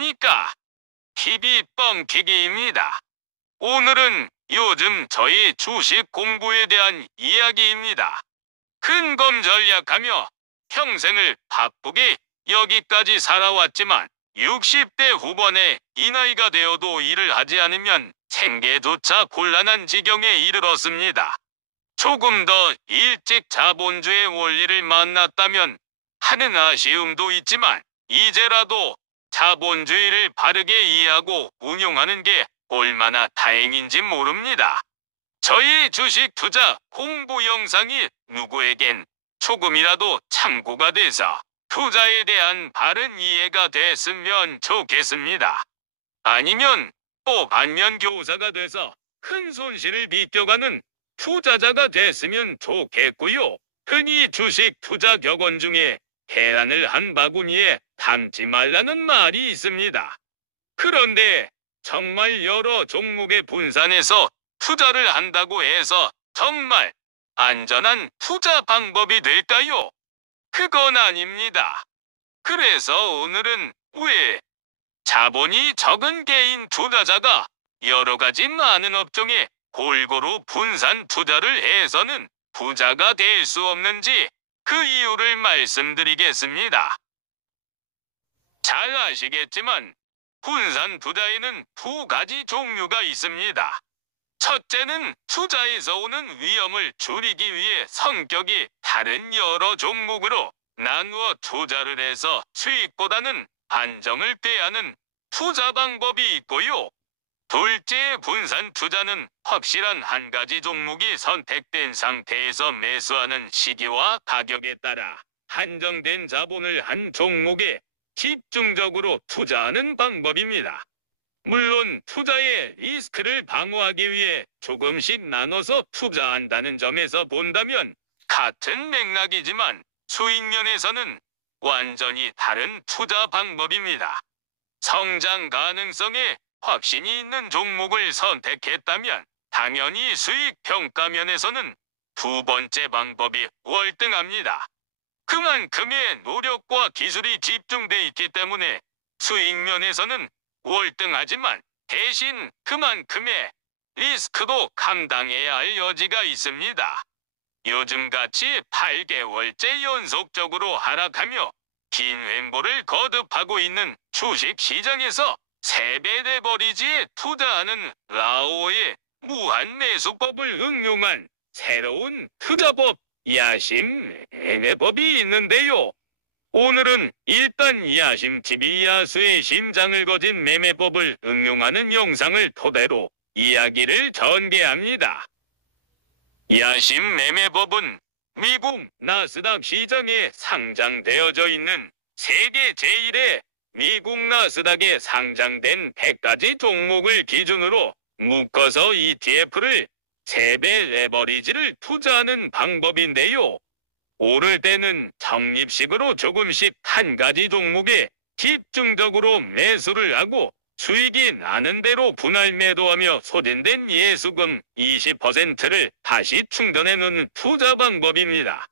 안녕하십니까? TV 뻥튀기입니다. 오늘은 요즘 저희 주식 공부에 대한 이야기입니다. 근검 전략하며 평생을 바쁘게 여기까지 살아왔지만 60대 후반에 이 나이가 되어도 일을 하지 않으면 생계조차 곤란한 지경에 이르렀습니다. 조금 더 일찍 자본주의 원리를 만났다면 하는 아쉬움도 있지만 이제라도 자본주의를 바르게 이해하고 운용하는 게 얼마나 다행인지 모릅니다. 저희 주식 투자 공부 영상이 누구에겐 조금이라도 참고가 돼서 투자에 대한 바른 이해가 됐으면 좋겠습니다. 아니면 또 반면 교사가 돼서 큰 손실을 비껴가는 투자자가 됐으면 좋겠고요. 흔히 주식 투자 격언 중에 계란을 한 바구니에 담지 말라는 말이 있습니다. 그런데 정말 여러 종목에 분산해서 투자를 한다고 해서 정말 안전한 투자 방법이 될까요? 그건 아닙니다. 그래서 오늘은 왜 자본이 적은 개인 투자자가 여러 가지 많은 업종에 골고루 분산 투자를 해서는 부자가 될 수 없는지 그 이유를 말씀드리겠습니다. 잘 아시겠지만 분산 투자에는 두 가지 종류가 있습니다. 첫째는 투자에서 오는 위험을 줄이기 위해 성격이 다른 여러 종목으로 나누어 투자를 해서 수익보다는 안정을 빼앗는 투자 방법이 있고요. 둘째, 분산 투자는 확실한 한 가지 종목이 선택된 상태에서 매수하는 시기와 가격에 따라 한정된 자본을 한 종목에 집중적으로 투자하는 방법입니다. 물론 투자의 리스크를 방어하기 위해 조금씩 나눠서 투자한다는 점에서 본다면 같은 맥락이지만 수익면에서는 완전히 다른 투자 방법입니다. 성장 가능성에 확신이 있는 종목을 선택했다면 당연히 수익 평가면에서는 두 번째 방법이 월등합니다. 그만큼의 노력과 기술이 집중돼 있기 때문에 수익면에서는 월등하지만 대신 그만큼의 리스크도 감당해야 할 여지가 있습니다. 요즘같이 8개월째 연속적으로 하락하며 긴 횡보를 거듭하고 있는 주식시장에서 세배 레버리지에 투자하는 라오의 무한 매수법을 응용한 새로운 투자법 야심 매매법이 있는데요. 오늘은 일단 야심TV 야수의 심장을 거진 매매법을 응용하는 영상을 토대로 이야기를 전개합니다. 야심 매매법은 미국 나스닥 시장에 상장되어져 있는 세계 제1의 미국 나스닥에 상장된 100가지 종목을 기준으로 묶어서 ETF를 세배 레버리지를 투자하는 방법인데요. 오를 때는 적립식으로 조금씩 한 가지 종목에 집중적으로 매수를 하고 수익이 나는 대로 분할 매도하며 소진된 예수금 20%를 다시 충전해 놓는 투자 방법입니다.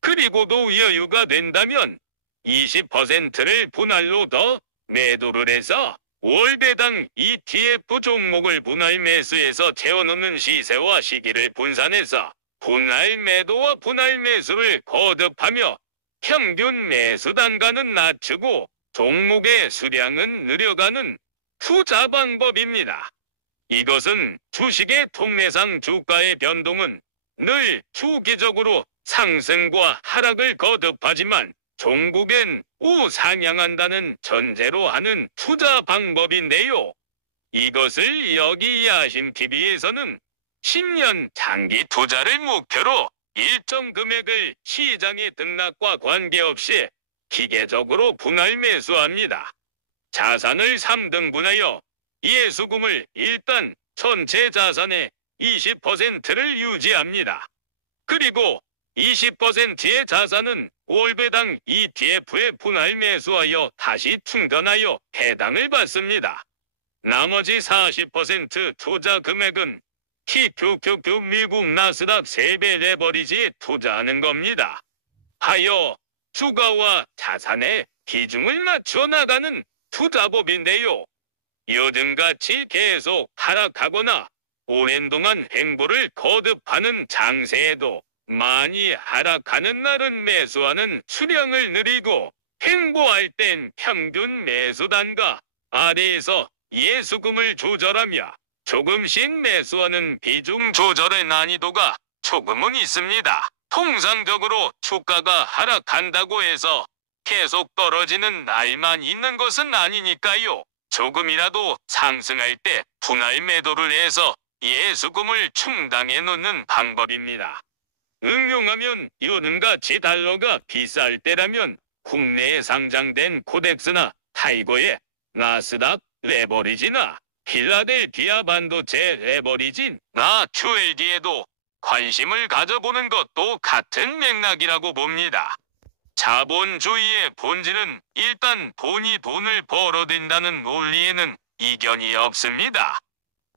그리고도 여유가 된다면 20%를 분할로 더 매도를 해서 월배당 ETF 종목을 분할 매수해서 채워넣는 시세와 시기를 분산해서 분할 매도와 분할 매수를 거듭하며 평균 매수 단가는 낮추고 종목의 수량은 늘려가는 투자 방법입니다. 이것은 주식의 통례상 주가의 변동은 늘 주기적으로 상승과 하락을 거듭하지만 종국엔 우상향한다는 전제로 하는 투자 방법인데요. 이것을 여기 야심TV에서는 10년 장기 투자를 목표로 일정 금액을 시장의 등락과 관계없이 기계적으로 분할 매수합니다. 자산을 3등분하여 예수금을 일단 전체 자산의 20%를 유지합니다. 그리고 20%의 자산은 월배당 ETF에 분할 매수하여 다시 충전하여 해당을 받습니다. 나머지 40% 투자 금액은 QQQ 미국 나스닥 세배 레버리지에 투자하는 겁니다. 하여 주가와 자산의 비중을 맞춰 나가는 투자법인데요. 요즘같이 계속 하락하거나 오랜 동안 횡보를 거듭하는 장세에도 많이 하락하는 날은 매수하는 수량을 늘리고 횡보할 땐 평균 매수 단가 아래에서 예수금을 조절하며 조금씩 매수하는 비중 조절의 난이도가 조금은 있습니다. 통상적으로 주가가 하락한다고 해서 계속 떨어지는 날만 있는 것은 아니니까요. 조금이라도 상승할 때 분할 매도를 해서 예수금을 충당해 놓는 방법입니다. 응용하면 요즘같이 달러가 비쌀 때라면 국내에 상장된 코덱스나 타이거의 나스닥 레버리지나 필라델피아 반도체 레버리지나 QLD에도 관심을 가져보는 것도 같은 맥락이라고 봅니다. 자본주의의 본질은 일단 돈이 돈을 벌어댄다는 논리에는 이견이 없습니다.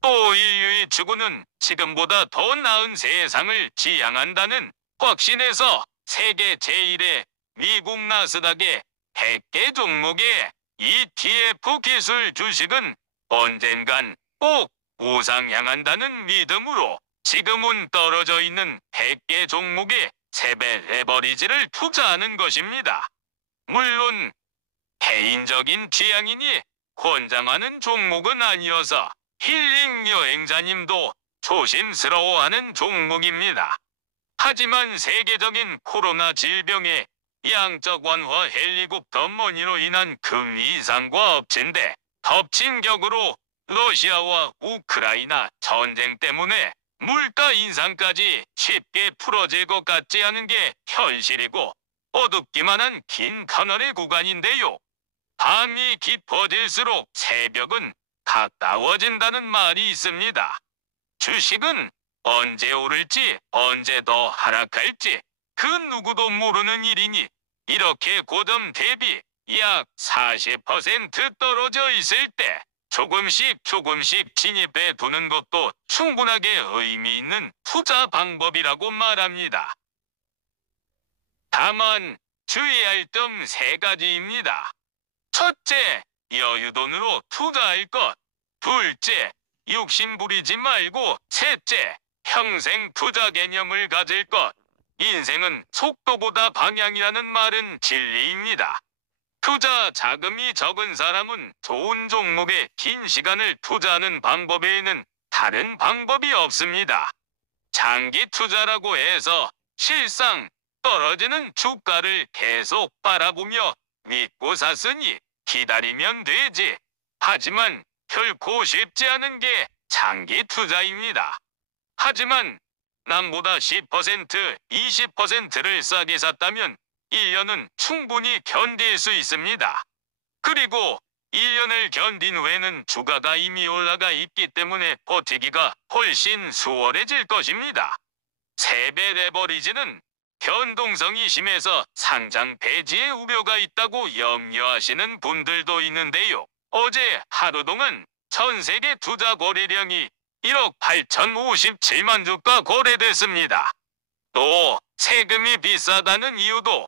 또 인류의 추구는 지금보다 더 나은 세상을 지향한다는 확신에서 세계 제1의 미국 나스닥의 100개 종목의 ETF 기술 주식은 언젠간 꼭 우상향한다는 믿음으로 지금은 떨어져 있는 100개 종목의 3배 레버리지를 투자하는 것입니다. 물론 개인적인 취향이니 권장하는 종목은 아니어서 힐링 여행자님도 조심스러워하는 종목입니다. 하지만 세계적인 코로나 질병의 양적 완화 헬리콥터 머니로 인한 금리 인상과 덮친 격으로 러시아와 우크라이나 전쟁 때문에 물가 인상까지 쉽게 풀어질 것 같지 않은 게 현실이고 어둡기만 한 긴 터널의 구간인데요. 밤이 깊어질수록 새벽은 가까워진다는 말이 있습니다. 주식은 언제 오를지 언제 더 하락할지 그 누구도 모르는 일이니 이렇게 고점 대비 약 40% 떨어져 있을 때 조금씩 진입해 두는 것도 충분하게 의미 있는 투자 방법이라고 말합니다. 다만 주의할 점 3가지입니다. 첫째, 여유돈으로 투자할 것. 둘째, 욕심 부리지 말고. 셋째, 평생 투자 개념을 가질 것. 인생은 속도보다 방향이라는 말은 진리입니다. 투자 자금이 적은 사람은 좋은 종목에 긴 시간을 투자하는 방법 외에는 다른 방법이 없습니다. 장기 투자라고 해서 실상 떨어지는 주가를 계속 바라보며 믿고 샀으니 기다리면 되지. 하지만 결코 쉽지 않은 게 장기 투자입니다. 하지만 남보다 10%, 20%를 싸게 샀다면 1년은 충분히 견딜 수 있습니다. 그리고 1년을 견딘 후에는 주가가 이미 올라가 있기 때문에 버티기가 훨씬 수월해질 것입니다. 3배 레버리지는 변동성이 심해서 상장 폐지의 우려가 있다고 염려하시는 분들도 있는데요. 어제 하루 동안 전 세계 투자 거래량이 1억 8,057만 주가 거래됐습니다. 또 세금이 비싸다는 이유도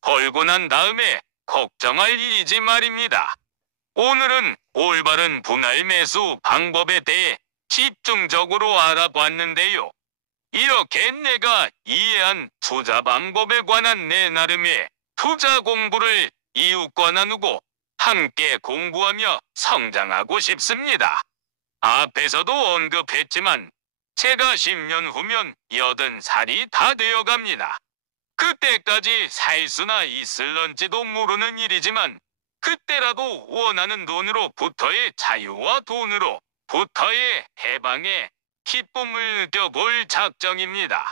벌고 난 다음에 걱정할 일이지 말입니다. 오늘은 올바른 분할 매수 방법에 대해 집중적으로 알아봤는데요. 이렇게 내가 이해한 투자 방법에 관한 내 나름의 투자 공부를 이웃과 나누고 함께 공부하며 성장하고 싶습니다. 앞에서도 언급했지만 제가 10년 후면 80살이 다 되어갑니다. 그때까지 살 수나 있을런지도 모르는 일이지만 그때라도 원하는 돈으로부터의 자유와 돈으로부터의 해방에 기쁨을 느껴볼 작정입니다.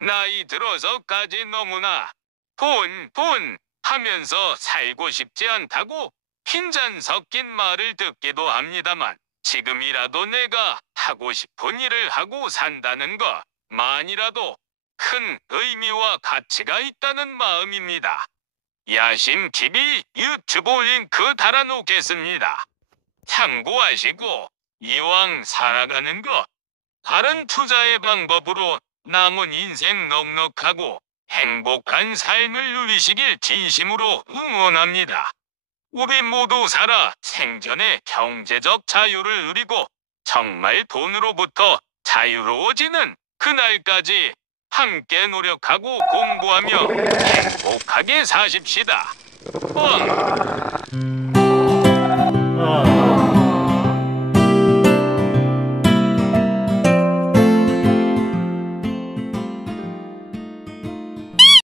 나이 들어서까지 너무나 돈 하면서 살고 싶지 않다고 흰잔 섞인 말을 듣기도 합니다만 지금이라도 내가 하고 싶은 일을 하고 산다는 것만이라도 큰 의미와 가치가 있다는 마음입니다. 야심 TV 유튜브 링크 달아놓겠습니다. 참고하시고 이왕 살아가는 것 다른 투자의 방법으로 남은 인생 넉넉하고 행복한 삶을 누리시길 진심으로 응원합니다. 우리 모두 살아 생전의 경제적 자유를 누리고 정말 돈으로부터 자유로워지는 그날까지 함께 노력하고 공부하며 행복하게 사십시다.